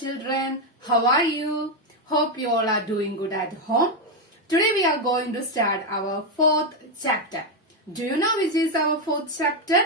children. How are you? Hope you all are doing good at home. Today we are going to start our fourth chapter. Do you know which is our fourth chapter?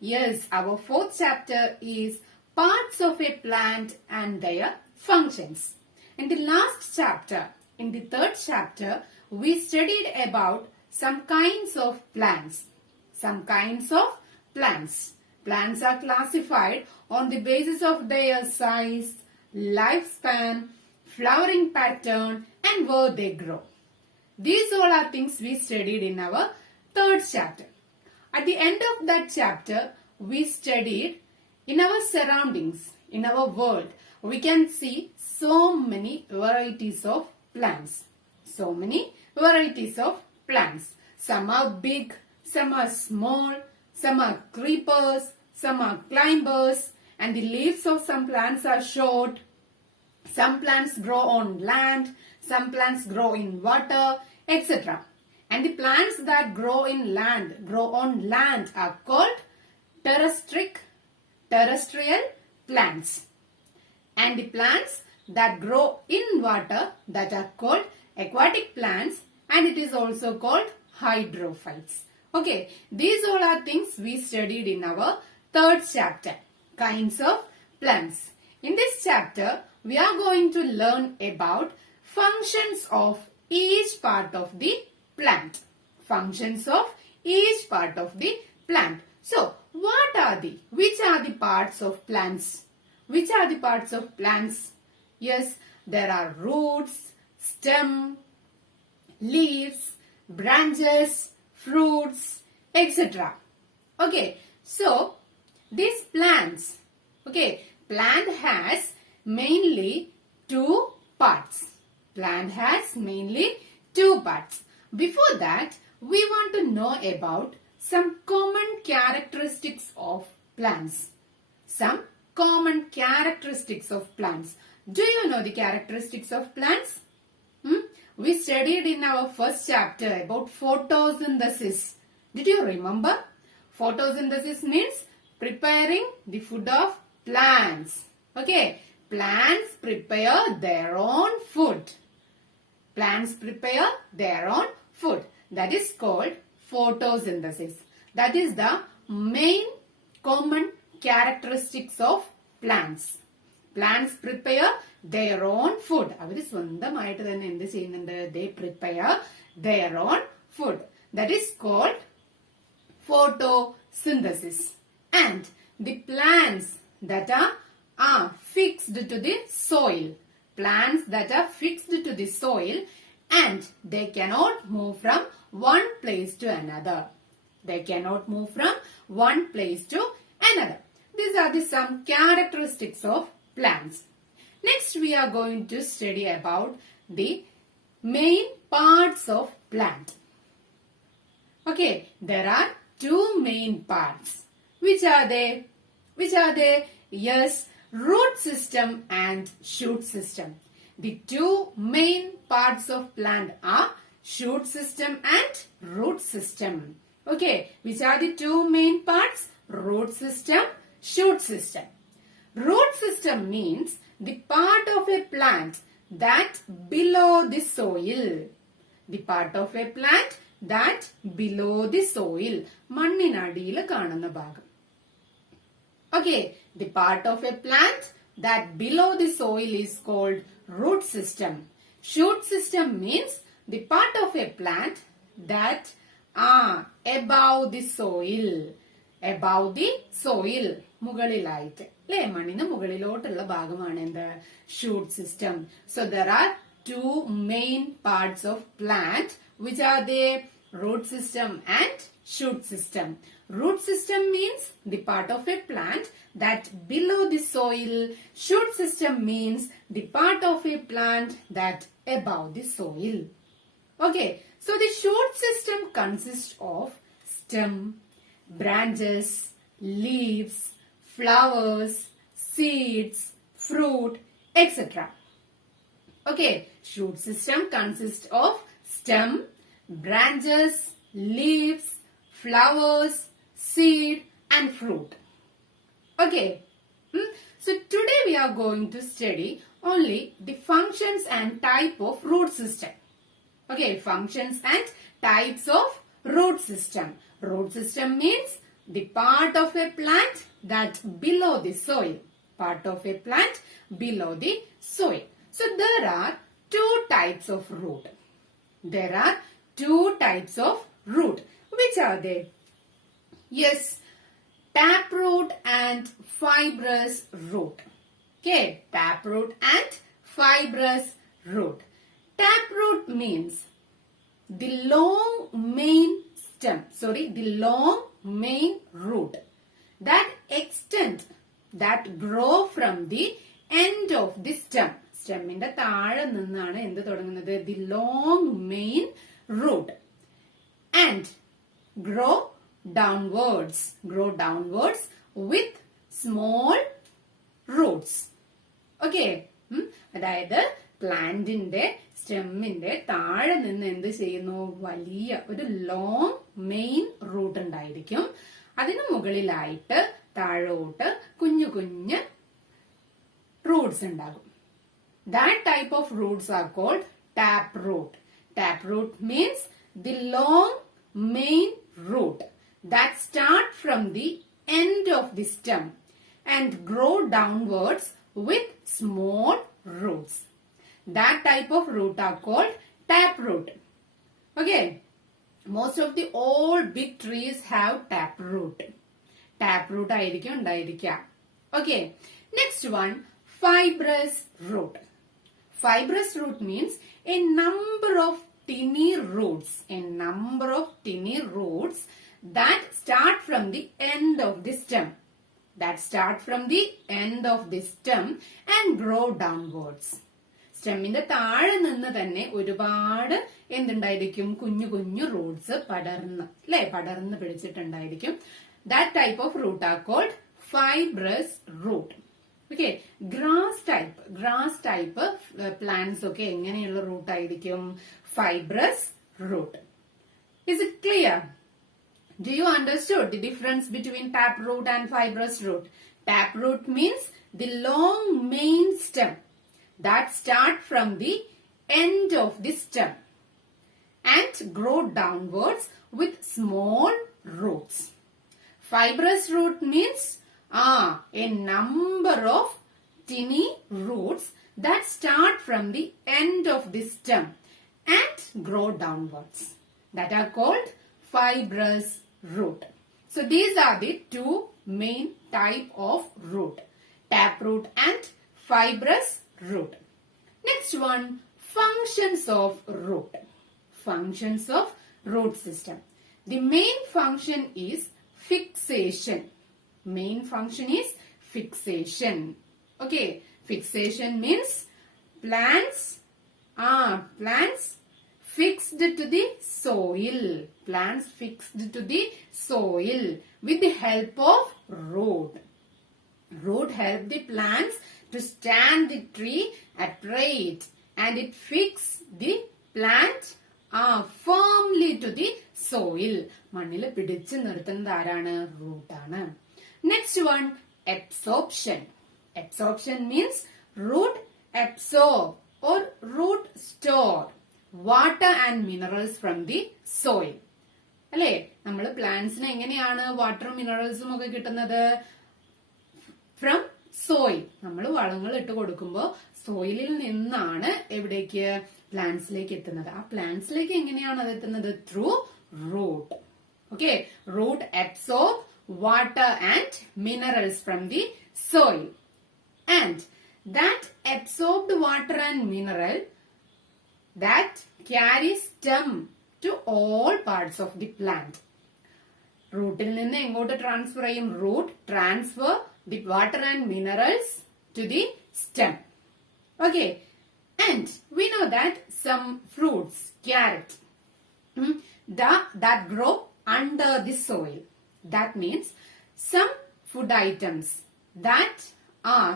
Yes, our fourth chapter is parts of a plant and their functions. In the last chapter, in the third chapter, we studied about some kinds of plants. Some kinds of plants. Plants are classified on the basis of their size, lifespan, flowering pattern and where they grow. These all are things we studied in our third chapter. At the end of that chapter, we studied in our surroundings, in our world, we can see so many varieties of plants. So many varieties of plants. Some are big, some are small, some are creepers, some are climbers, and the leaves of some plants are short. Some plants grow on land, some plants grow in water, etc. And the plants that grow on land are called terrestrial plants. And the plants that grow in water, that are called aquatic plants, and it is also called hydrophytes. Okay, these all are things we studied in our third chapter, kinds of plants. In this chapter, we are going to learn about functions of each part of the plant. Functions of each part of the plant. So, which are the parts of plants? Which are the parts of plants? Yes, there are roots, stem, leaves, branches, fruits, etc. Okay, so these plants, plant has mainly two parts. Plant has mainly two parts. Before that, we want to know about some common characteristics of plants. Some common characteristics of plants. Do you know the characteristics of plants? We studied in our first chapter about photosynthesis. Did you remember? Photosynthesis means preparing the food of plants. Okay, plants prepare their own food. Plants prepare their own food. That is called photosynthesis. That is the main common characteristics of plants. Plants prepare their own food. They prepare their own food. That is called photosynthesis. And the plants that are fixed to the soil. Plants that are fixed to the soil and they cannot move from one place to another. They cannot move from one place to another. These are some characteristics of plants. Next, we are going to study about the main parts of plant. Okay, there are two main parts. Which are they? Yes, root system and shoot system. The two main parts of plant are shoot system and root system. Okay, which are the two main parts? Root system, shoot system. Root system means the part of a plant that below the soil. The part of a plant that below the soil. മണ്ണിനടിയിൽ കാണുന്ന ഭാഗം. Okay, the part of a plant that below the soil is called root system. Shoot system means the part of a plant that are above the soil. Above the soil. മുകളിലായിട്ട്. അല്ലേ? മണ്ണിന് മുകളിലോട്ടുള്ള ഭാഗമാണ് എന്ത്? Shoot system. So there are two main parts of plant. Which are they? Root system and shoot system. Root system means the part of a plant that below the soil. Shoot system means the part of a plant that above the soil. Okay, so the shoot system consists of stem, branches, leaves, flowers, seeds, fruit, etc. Okay, shoot system consists of stem, branches, leaves, flowers, seed and fruit. Okay. So today we are going to study only the functions and type of root system. Okay, functions and types of root system. Root system means the part of a plant that below the soil. Part of a plant below the soil. So there are two types of root. There are two types of root. Which are they? Yes, taproot and fibrous root. Okay, taproot and fibrous root. Taproot means the long main stem, the long main root that extend, that grow from the end of the stem. Stemമിന്റെ താഴെ നിന്നാണ് എന്ത് തുടങ്ങുന്നത്? The long main root. And grow downwards with small roots. Okay. അതായത് പ്ലാന്റിന്റെ സ്റ്റെമ്മിന്റെ താഴെ നിന്ന് എന്ത് ചെയ്യുന്നു? വലിയ ഒരു ലോങ് മെയിൻ റൂട്ട് ഉണ്ടായിരിക്കും. അതിന് മുകളിലായിട്ട് താഴോട്ട് കുഞ്ഞു കുഞ്ഞ് റൂട്ട്സ് ഉണ്ടാകും. That type of roots are called taproot. Taproot means the long main root that start from the end of the stem and grow downwards with small roots. That type of root are called taproot. Okay. Most of the old big trees have taproot. Taproot ആയിരിക്കും ഉണ്ടായിരിക്കുക. Okay. Next one, fibrous root. Fibrous root means a number of tiny roots. A number of tiny roots that start from the end of the stem. That start from the end of the stem and grow downwards. സ്റ്റെമ്മിന്റെ താഴെ നിന്ന് തന്നെ ഒരുപാട് എന്തുണ്ടായിരിക്കും? കുഞ്ഞു കുഞ്ഞു Roots പടർന്ന് പിടിച്ചിട്ടുണ്ടായിരിക്കും. That type of root are called fibrous root. Okay, grass type plants ഒക്കെ എങ്ങനെയുള്ള root ആയിരിക്കും? Fibrous root. Is it clear? Do you understood the difference between taproot and fibrous root? Taproot means the long main stem that start from the end of the stem and grow downwards with small roots. Fibrous root means a number of tiny roots that start from the end of the stem and grow downwards. That are called fibrous root. So these are the two main type of root. Taproot and fibrous root. Next one, functions of root. Functions of root system. The main function is fixation. Main function is fixation. Okay, fixation means plants fixed to the soil. Plants fixed to the soil with the help of root. Root help the plants to stand the tree upright and it fix the plant firmly to the soil. മണ്ണിൽ പിടിച്ചു നിർത്തുന്നത് ആരാണ്? റൂട്ടാണ്. Next one, absorption. Absorption means root absorb or root store water and minerals from the soil. അല്ലെ, നമ്മൾ പ്ലാന്റ്സിന് എങ്ങനെയാണ് വാട്ടറും മിനറൽസും ഒക്കെ കിട്ടുന്നത്? From soil. നമ്മൾ വളങ്ങൾ ഇട്ട് കൊടുക്കുമ്പോൾ സോയിലിൽ നിന്നാണ് എവിടേക്ക്? പ്ലാന്റ്സിലേക്ക് എത്തുന്നത്. ആ പ്ലാന്റ്സിലേക്ക് എങ്ങനെയാണ് അത് എത്തുന്നത്? Through root. Okay, root absorb water and minerals from the soil, and that absorbed water and mineral that carries stem to all parts of the plant. റൂട്ടിൽ നിന്ന് എങ്ങോട്ട് ട്രാൻസ്ഫർ ചെയ്യും? Root transfer the water and minerals to the stem. Okay, and we know that some fruits, carrot, that grow under the soil. That means some food items that are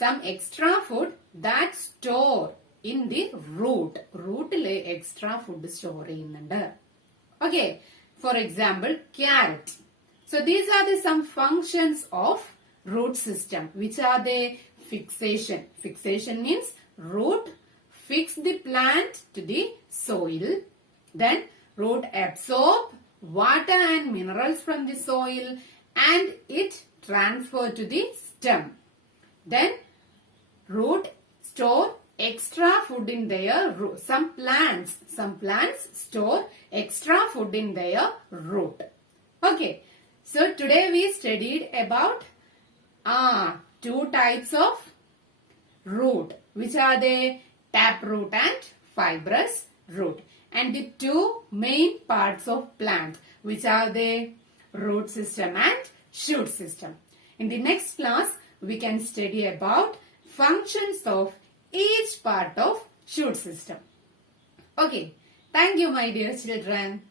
some extra food that store in the root. Rootile extra food store ചെയ്യുന്നുണ്ട്. Okay, for example, carrot. So these are the some functions of root system. Which are they? Fixation. Fixation means root fix the plant to the soil. Then root absorb water and minerals from the soil and it transfer to the stem. Then root store extra food in their root. Some plants store extra food in their root. Okay. So today we studied about two types of root. Which are they? Taproot and fibrous root. And the two main parts of plant. Which are they? Root system and shoot system. In the next class, we can study about functions of each part of shoot system. Okay. Thank you, my dear children.